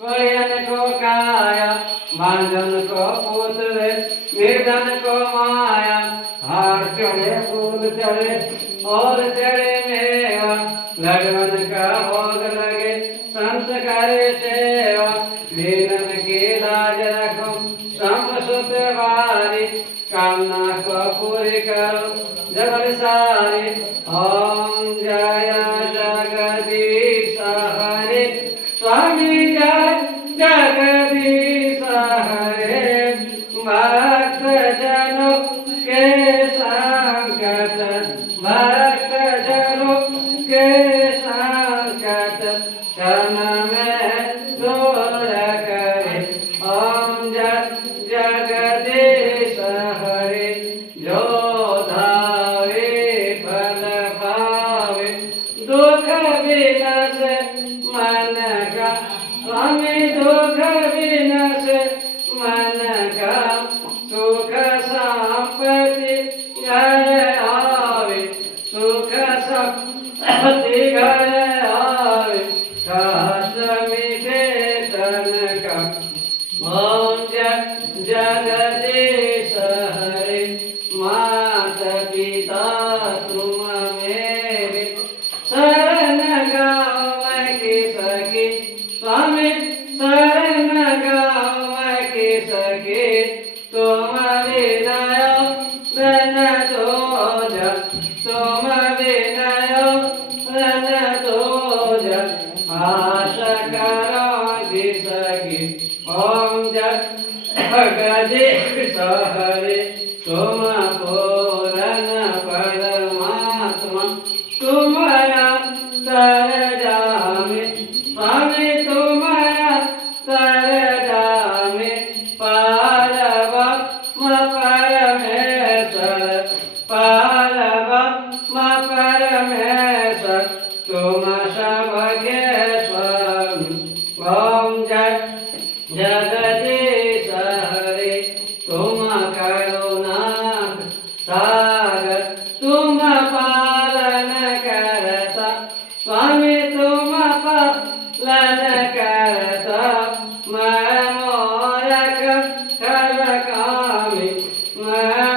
coin को काया भांजन को पुत्र निर्धन को माया हार चढ़े फूल चढ़े और चढ़े मेवा लड़वन का भोग लगे संत करे सेवा दीनन की लाज रखो संत सुत वारी कामना को पूरी करो जगत सारी ओम जय जगदीश हरे स्वामी जय जगदीश हरे भक्त जनों के संकट भक्त जनों के संकट क्षण में दूर करे ओम जगदीश हरे जो धावे फल पावे दुख विनाश मन का स्वामी दुख विनाश मन का सुख संपत्ति घर आवे सुख संपत्ति घर आवे मिटे तन का ओम जगदीश हरे माता पिता तुम मेरे शरण गाँव की सखी स्वामी शरण गाँव की सखी तुम विनय रन दोज तुम विनय रन दोज आशा करोगी सखी ओम जगदीश हरे तुम पूर्ण परमात्मा तुम्हारा तर जामे स्वामी तुम्हारा तर जामे परब्रह्म परमेश्वर परब्रह्म परमेश्वर तुम सबके स्वामी ओम जगदीश हरे तुम करुणा सागर तुम पालन करता स्वामी तुम पालन करता मैं मोरख खल कामी मैं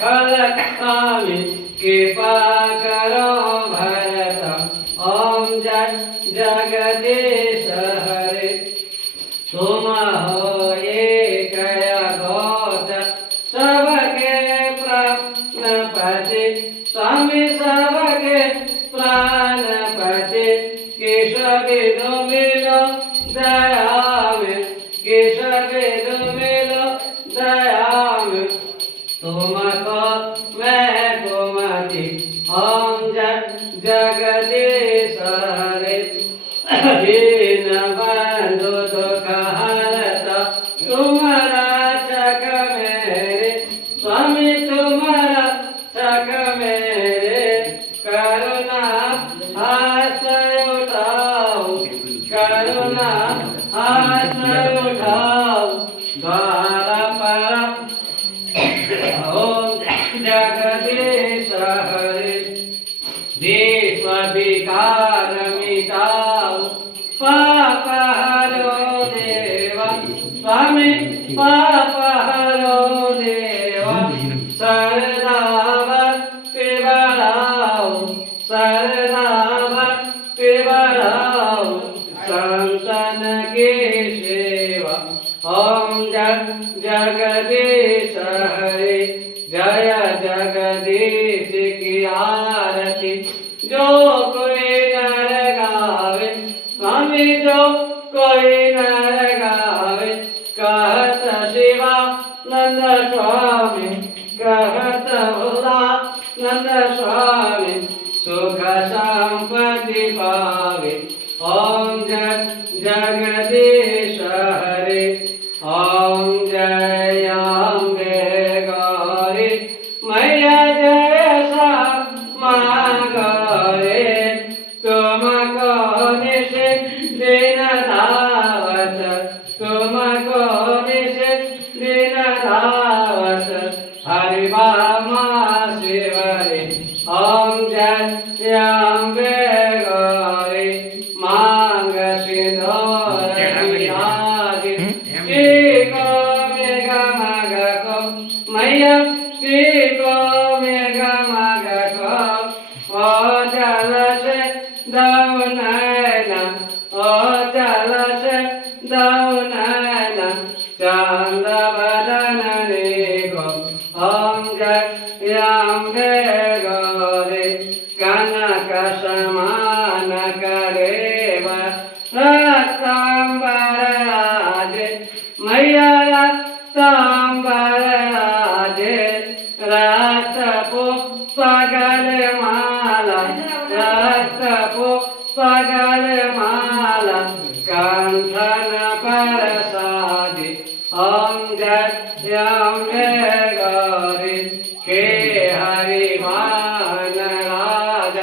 खल कामी कृपा करो भरता ओम जगदीश हरे तुम हो एक घोष सबके प्राणपति स्वामी सबके प्राणपति किस विधु मिलो दया में किस विधु मिलो दया में तुमको मैं तुमति ओम जगदीश हरे दीन बंधु दुख हरता तुम्हारा चक मेरे स्वामी तुम्हारा चक मेरे करुणा हाथ उठाओ करुणा हाथ उठाओ द्वारा पर ओम जगदीश हरे विश्व विकार मिटाओ पाप हरो देवा स्वामी पाप हरो देवा सरदा भक्ति बढ़ाओ सरदा भक्ति बढ़ाओ संतन की सेवा ओम जगदीश हरे जय जगदीश की आरती जो कोई नर गावे स्वामी जो कोई नर गावे कहत शिवा नंद स्वामी कहत भोला नंद स्वामी सुख संपत्ति पावे ओम जगदीश हरे ओम जय अम्बे गौरी मैया जय श्यामा गौरी तुम कौन से दिन धावत तुम कौन से दिन धावत हरि बामा शिवरे ओम जय अम्बे गौरी मांग सिंधु अचल से दौनन चंद बदन निगो ओम जय अम्बे गौरी कनक समान करेव रक्तांबर राजे मैया रक्तांबर राजे रक्त पुष्पगल माला रक्त पुष्पगल माला कंठन परसादि ओम जय अम्बे गौरी के हरिमान राज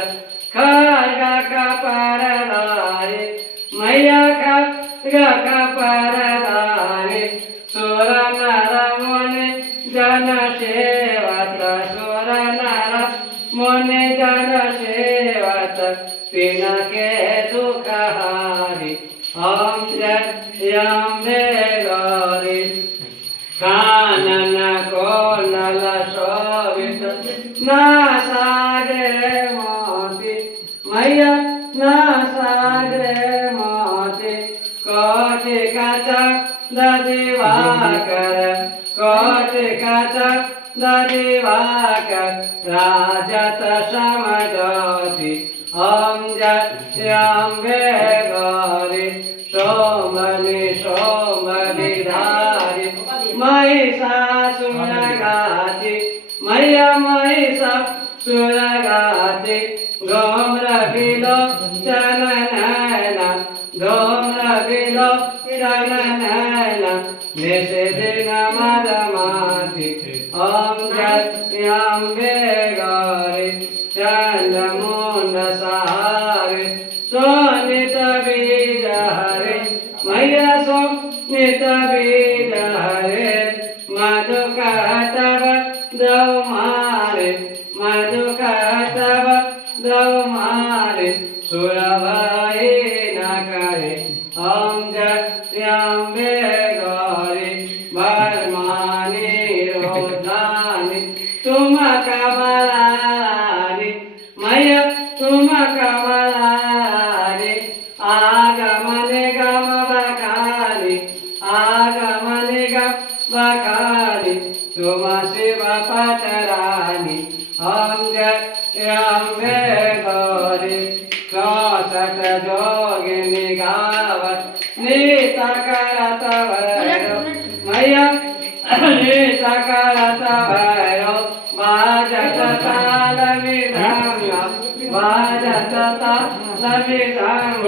खर्ग कपर धारे मैया खर्ग कपर धारे सुर नर मुनि जन सेवत सुर नर मुनि जन सेवत तिनके दुख हारी ओम जय अम्बे गौरी कानन कोनल शोभित नासाग्रे मोती मैया नासाग्रे मोती कोटि कच दिवाकर कोटि कच दिवाकर राजत समझोति ओम जय अम्बे गौरी सोमनि सोमनि धारी महिषासुरघाती मैया महिषासुरघाती धूम्र विलोचन नयना धूम्र विलोचन नयना निषेदिन मदमाति ओम जय अम्बे गौरी चंद्रमुंड सहारे सोनित बीज हरे मैया सोनित बीज हरे मधुकटव दौमारे मधुकटव दौमारे सुरभय न करे ओम जय अम्बे गौरी बर्मानी रोधानी तुम कमलानी मैया तुम कमलानी आगमन गम बखानी आगमन गम बखानी तुम शिव पटरानी ओम जय अम्बे गौरी चौसठ जोगिनी गावत नीत करत भैरो मैया नीत करत भैरो बाजत ताल मृदंग बाजत ताल मृदंग